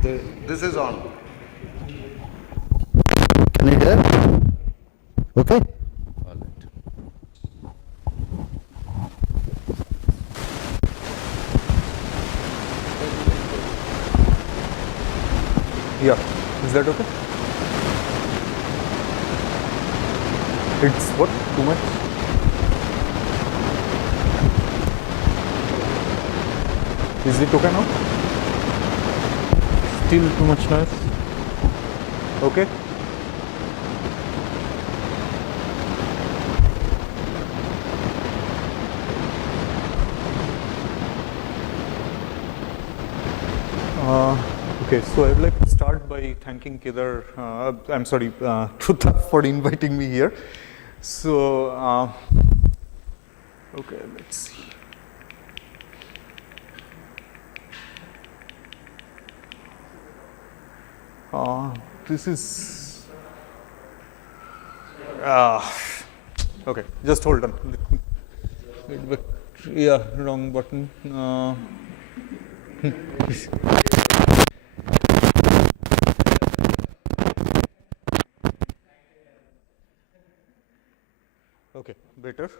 This is on. Can you hear? Okay. All right. Yeah, is that okay? It's what? Too much? Is it okay now? Still too much noise? Okay. Okay, so I would like to start by thanking Kedar, I'm sorry, Trutha for inviting me here. So, okay, let's see. This is, okay, just hold on. Yeah, wrong button. Okay, better.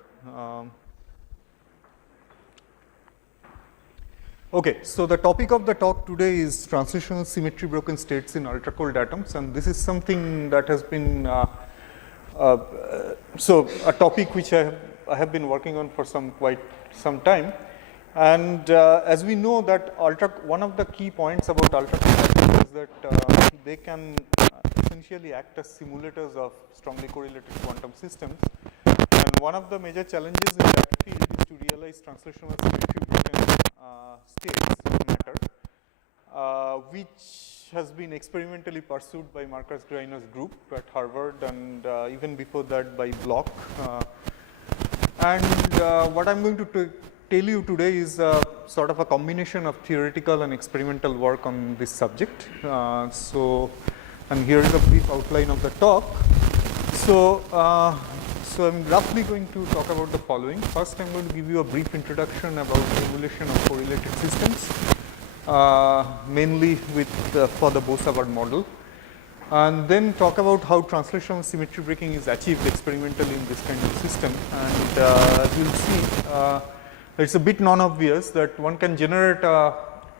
Okay, so the topic of the talk today is transitional symmetry broken states in ultracold atoms, and this is something that has been so a topic which I have been working on for quite some time. And as we know that one of the key points about ultracold atoms is that they can essentially act as simulators of strongly correlated quantum systems. And one of the major challenges in that field is to realize translational symmetry broken states of matter, which has been experimentally pursued by Marcus Griner's group at Harvard, and even before that by Bloch. And what I'm going to tell you today is sort of a combination of theoretical and experimental work on this subject. And here is a brief outline of the talk. So I'm roughly going to talk about the following. First, I'm going to give you a brief introduction about simulation of correlated systems, mainly for the Bose-Hubbard model, and then talk about how translational symmetry breaking is achieved experimentally in this kind of system. And as you'll see, it's a bit non-obvious that one can generate a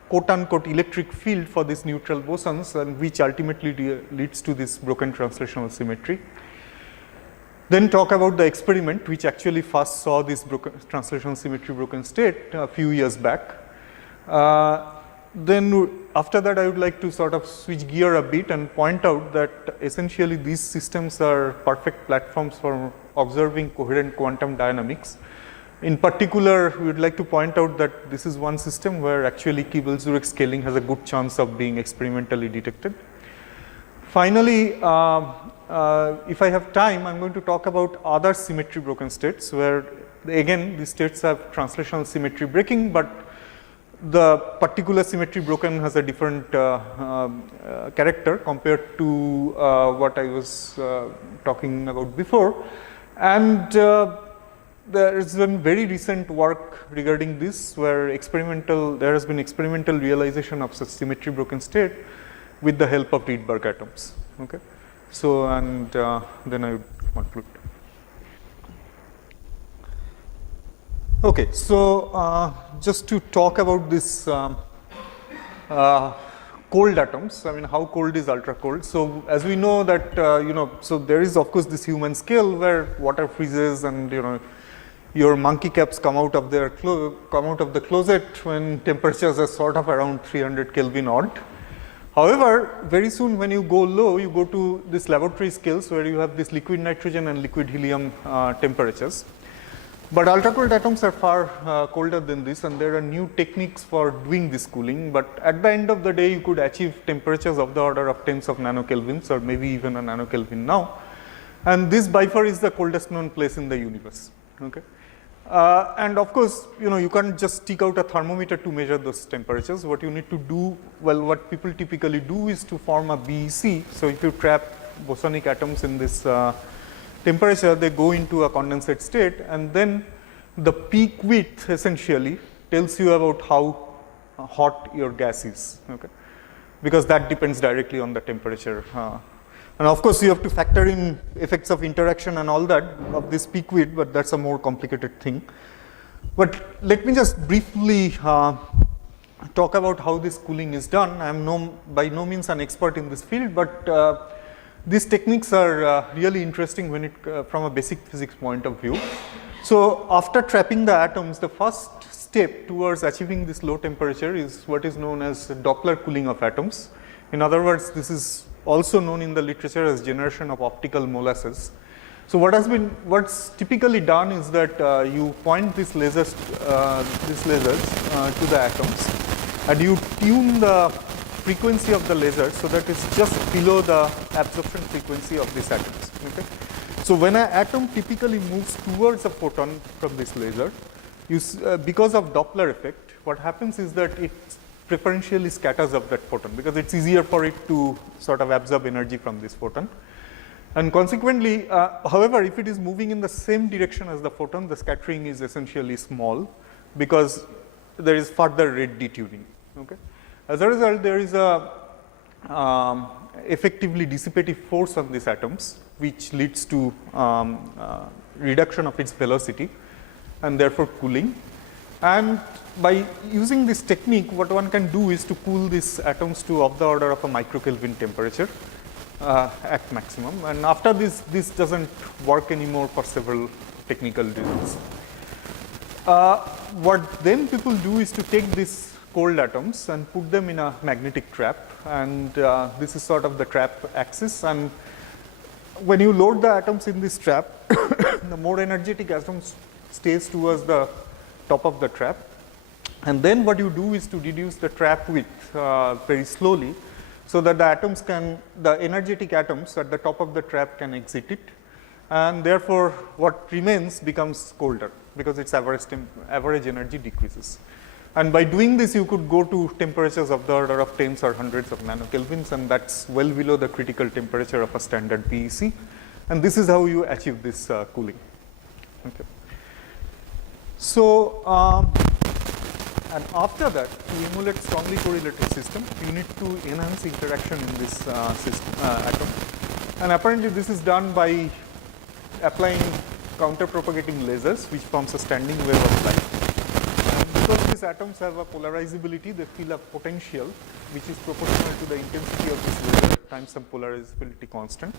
quote-unquote electric field for these neutral bosons, and which ultimately leads to this broken translational symmetry. Then talk about the experiment which actually first saw this translational symmetry broken state a few years back. Then after that, I would like to sort of switch gear a bit and point out that essentially these systems are perfect platforms for observing coherent quantum dynamics. In particular, we would like to point out that this is one system where actually Kibble-Zurek scaling has a good chance of being experimentally detected. Finally, if I have time, I'm going to talk about other symmetry broken states where, again, these states have translational symmetry breaking, but the particular symmetry broken has a different character compared to what I was talking about before. And there has been very recent work regarding this where there has been experimental realization of such symmetry broken state with the help of Rydberg atoms. Okay, so and then I would conclude. Okay, so just to talk about this cold atoms, I mean, how cold is ultra cold? So as we know that so there is of course this human scale where water freezes and your monkey caps come out of the closet when temperatures are sort of around 300 Kelvin odd. However, very soon when you go low, you go to this laboratory scales where you have this liquid nitrogen and liquid helium temperatures. But ultracold atoms are far colder than this, and there are new techniques for doing this cooling. But at the end of the day, you could achieve temperatures of the order of tens of nanokelvins, or maybe even a nanokelvin now. And this by far is the coldest known place in the universe. Okay. And of course, you can't just stick out a thermometer to measure those temperatures. What you need to do, well, what people typically do is to form a BEC. So if you trap bosonic atoms in this temperature, they go into a condensate state, and then the peak width essentially tells you about how hot your gas is. Okay. because that depends directly on the temperature. And of course, you have to factor in effects of interaction and all that of this peak width, but that's a more complicated thing. But let me just briefly talk about how this cooling is done. I am by no means an expert in this field, but these techniques are really interesting when from a basic physics point of view. So after trapping the atoms, the first step towards achieving this low temperature is what is known as Doppler cooling of atoms. In other words, this is also known in the literature as generation of optical molasses. So what's typically done is that you point these lasers to the atoms, and you tune the frequency of the laser so that it's just below the absorption frequency of these atoms. Okay? So when an atom typically moves towards a photon from this laser, because of Doppler effect, what happens is that it preferentially scatters of that photon because it's easier for it to sort of absorb energy from this photon. And consequently, however, if it is moving in the same direction as the photon, the scattering is essentially small because there is further rate detuning. Okay? As a result, there is a effectively dissipative force on these atoms, which leads to reduction of its velocity and therefore cooling. And by using this technique, what one can do is to cool these atoms to of the order of a microkelvin temperature at maximum. And after this doesn't work anymore for several technical reasons. What then people do is to take these cold atoms and put them in a magnetic trap, and this is sort of the trap axis. And when you load the atoms in this trap, the more energetic atoms stays towards the top of the trap. And then what you do is to reduce the trap width very slowly so that the energetic atoms at the top of the trap can exit it. And therefore, what remains becomes colder because its average energy decreases. And by doing this, you could go to temperatures of the order of tens or hundreds of nanokelvins, and that's well below the critical temperature of a standard PEC. And this is how you achieve this cooling. Okay. So, and after that, to emulate strongly correlated system, you need to enhance interaction in this atom. And apparently, this is done by applying counter-propagating lasers, which forms a standing wave of light. And because these atoms have a polarizability, they feel a potential, which is proportional to the intensity of this laser times some polarizability constant.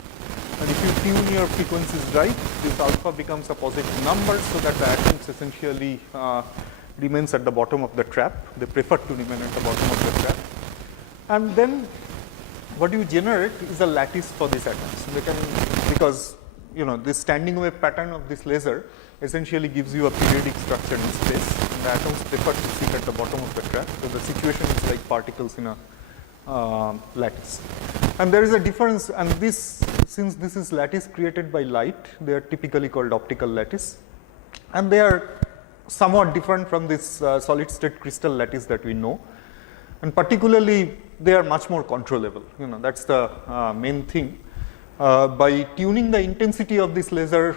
And if you tune your frequencies right, this alpha becomes a positive number so that the atoms essentially remains at the bottom of the trap. They prefer to remain at the bottom of the trap. And then what you generate is a lattice for these atoms. Because this standing wave pattern of this laser essentially gives you a periodic structure in space. And the atoms prefer to sit at the bottom of the trap. So the situation is like particles in a lattice. And there is a difference, and since this is lattice created by light, they are typically called optical lattice. And they are somewhat different from this solid state crystal lattice that we know. And particularly, they are much more controllable. That's the main thing. By tuning the intensity of this laser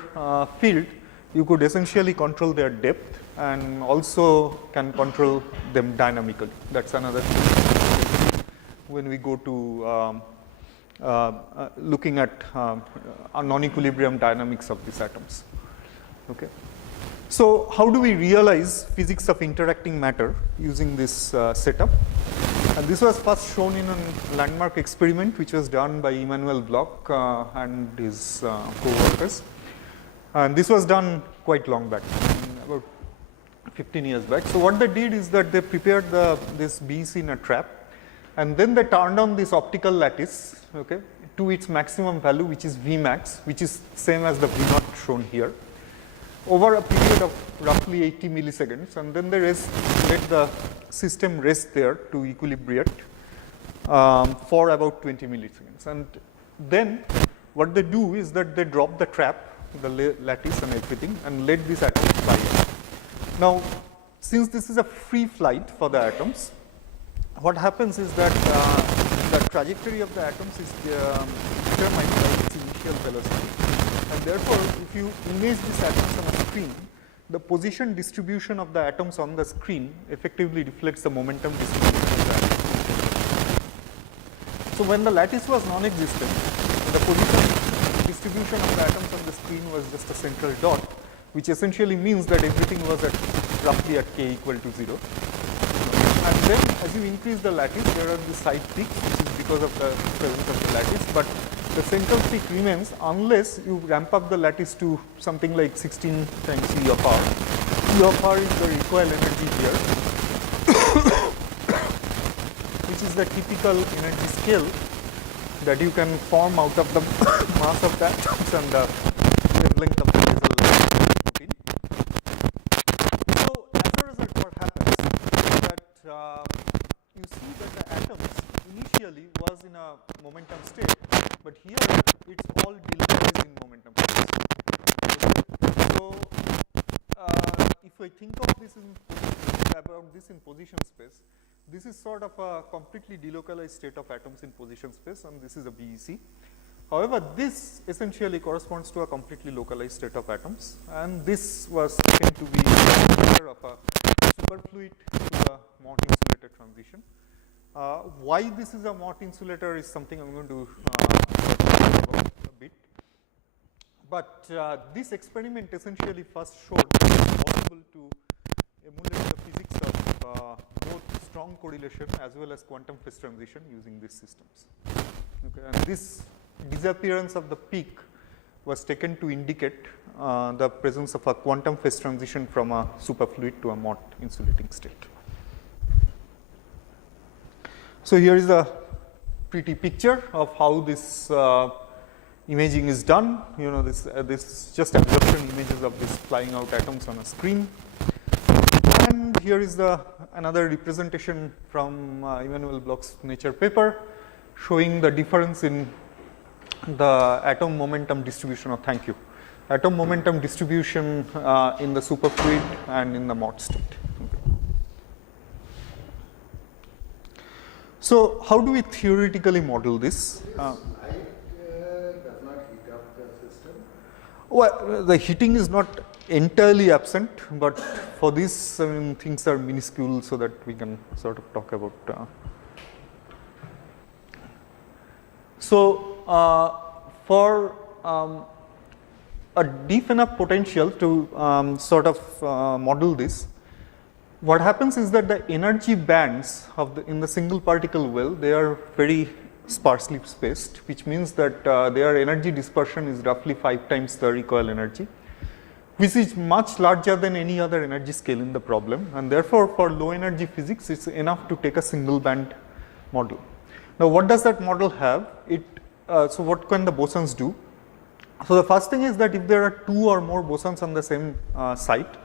field, you could essentially control their depth and also can control them dynamically. That's another thing when we go to looking at non-equilibrium dynamics of these atoms. Okay. So how do we realize physics of interacting matter using this setup? And this was first shown in a landmark experiment which was done by Emmanuel Bloch and his co-workers. And this was done quite long back, about 15 years back. So what they did is that they prepared this BEC in a trap, and then they turned on this optical lattice, okay, to its maximum value, which is Vmax, which is same as the V0 shown here, over a period of roughly 80 milliseconds, and then they let the system rest there to equilibrate for about 20 milliseconds. And then what they do is that they drop the trap, the lattice and everything, and let these atoms fly. Now, since this is a free flight for the atoms, what happens is that the trajectory of the atoms is determined by its initial velocity. And therefore, if you image these atoms on a screen, the position distribution of the atoms on the screen effectively reflects the momentum distribution of the atoms. So when the lattice was non-existent, the position distribution of the atoms on the screen was just a central dot, which essentially means that everything was at roughly at k equal to 0. And then as you increase the lattice, there are the side peaks, which is because of the presence of the lattice, but the central peak remains unless you ramp up the lattice to something like 16 times E of r. E of r is the recoil energy here, which is the typical energy scale that you can form out of the mass of the atoms and the wavelength of the laser protein. So as a result, what happens is that you see that the atoms initially was in a momentum state, but here it's all delocalized in momentum space. So if I think of this in position space, this is sort of a completely delocalized state of atoms in position space, and this is a BEC. However, this essentially corresponds to a completely localized state of atoms, and this was taken to be a of a superfluid to a Mott insulator transition. Why this is a Mott insulator is something I'm going to talk about a bit. But this experiment essentially first showed that it is possible to emulate the physics of both strong correlation as well as quantum phase transition using these systems. Okay, and this disappearance of the peak was taken to indicate the presence of a quantum phase transition from a superfluid to a Mott insulating state. So here is a pretty picture of how this imaging is done. You know, this just absorption images of these flying out atoms on a screen. And here is another representation from Emmanuel Bloch's Nature paper showing the difference in the atom momentum distribution atom momentum distribution in the superfluid and in the Mott state. So how do we theoretically model this? Light does not heat up the system? Well, the heating is not entirely absent, but for this, I mean, things are minuscule so that we can sort of talk about. For a deep enough potential to sort of model this, what happens is that the energy bands of in the single particle well, they are very sparsely spaced, which means that their energy dispersion is roughly 5 times the recoil energy, which is much larger than any other energy scale in the problem, and therefore for low energy physics it's enough to take a single band model. Now what does that model have? So what can the bosons do? So the first thing is that if there are 2 or more bosons on the same site,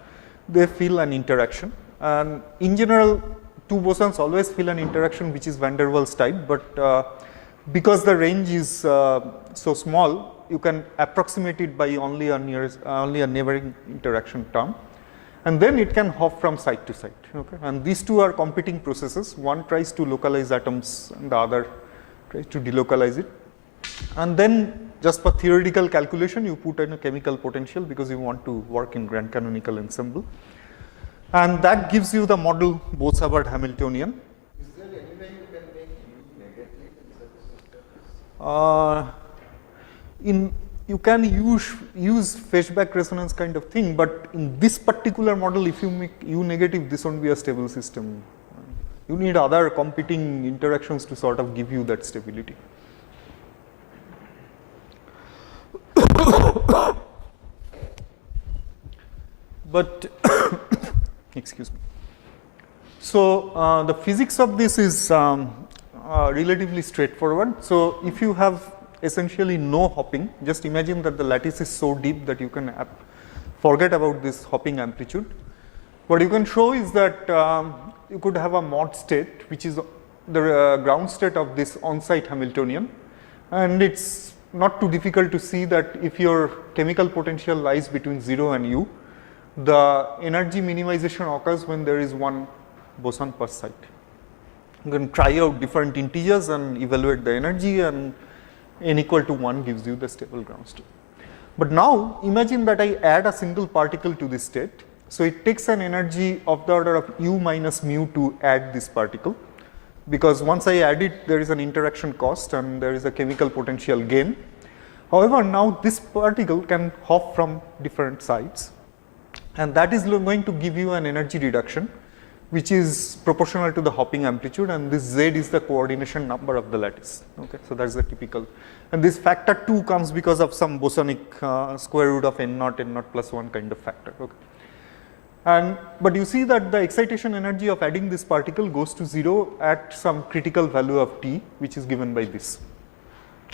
they feel an interaction, and in general 2 bosons always feel an interaction which is van der Waals type, but because the range is so small, you can approximate it by only a neighboring interaction term, and then it can hop from site to site. Okay? And these 2 are competing processes. One tries to localize atoms and the other tries to delocalize it. And then just for theoretical calculation, you put in a chemical potential because you want to work in grand canonical ensemble. And that gives you the model Boas-Hubbard Hamiltonian. Is there any way you can make U negative in such systems? You can use Feshbach resonance kind of thing, but in this particular model, if you make U negative, this won't be a stable system. You need other competing interactions to sort of give you that stability. But excuse me. So the physics of this is relatively straightforward. So if you have essentially no hopping, just imagine that the lattice is so deep that you can forget about this hopping amplitude. What you can show is that you could have a Mott state, which is the ground state of this on-site Hamiltonian, and it's not too difficult to see that if your chemical potential lies between 0 and U, the energy minimization occurs when there is one boson per site. You can try out different integers and evaluate the energy, and n equal to 1 gives you the stable ground state. But now imagine that I add a single particle to this state. So it takes an energy of the order of U minus mu to add this particle. because once I add it, there is an interaction cost and there is a chemical potential gain. However, now this particle can hop from different sides, and that is going to give you an energy reduction which is proportional to the hopping amplitude, and this z is the coordination number of the lattice. Okay, so that's the typical, and this factor 2 comes because of some bosonic square root of n naught plus 1 kind of factor. Okay. But you see that the excitation energy of adding this particle goes to 0 at some critical value of t, which is given by this.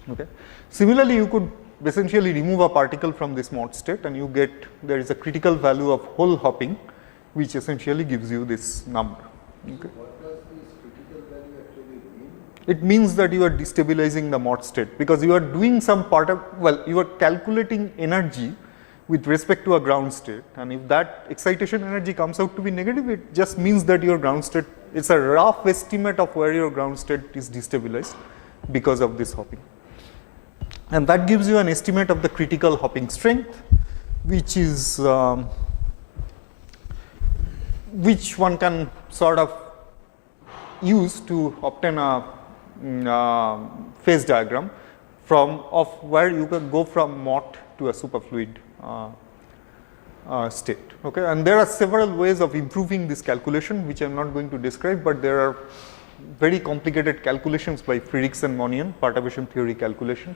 Okay. Similarly, you could essentially remove a particle from this mod state, and you get there is a critical value of hole hopping, which essentially gives you this number. Okay. What does this critical value actually mean? It means that you are destabilizing the mod state, because you are doing some part of, well, you are calculating energy with respect to a ground state, and if that excitation energy comes out to be negative, it just means that your ground state, it's a rough estimate of where your ground state is destabilized because of this hopping. And that gives you an estimate of the critical hopping strength, which is which one can sort of use to obtain a phase diagram of where you can go from MOT to a superfluid state. Okay, and there are several ways of improving this calculation, which I am not going to describe, but there are very complicated calculations by Friedrichs and Monian, perturbation theory calculation,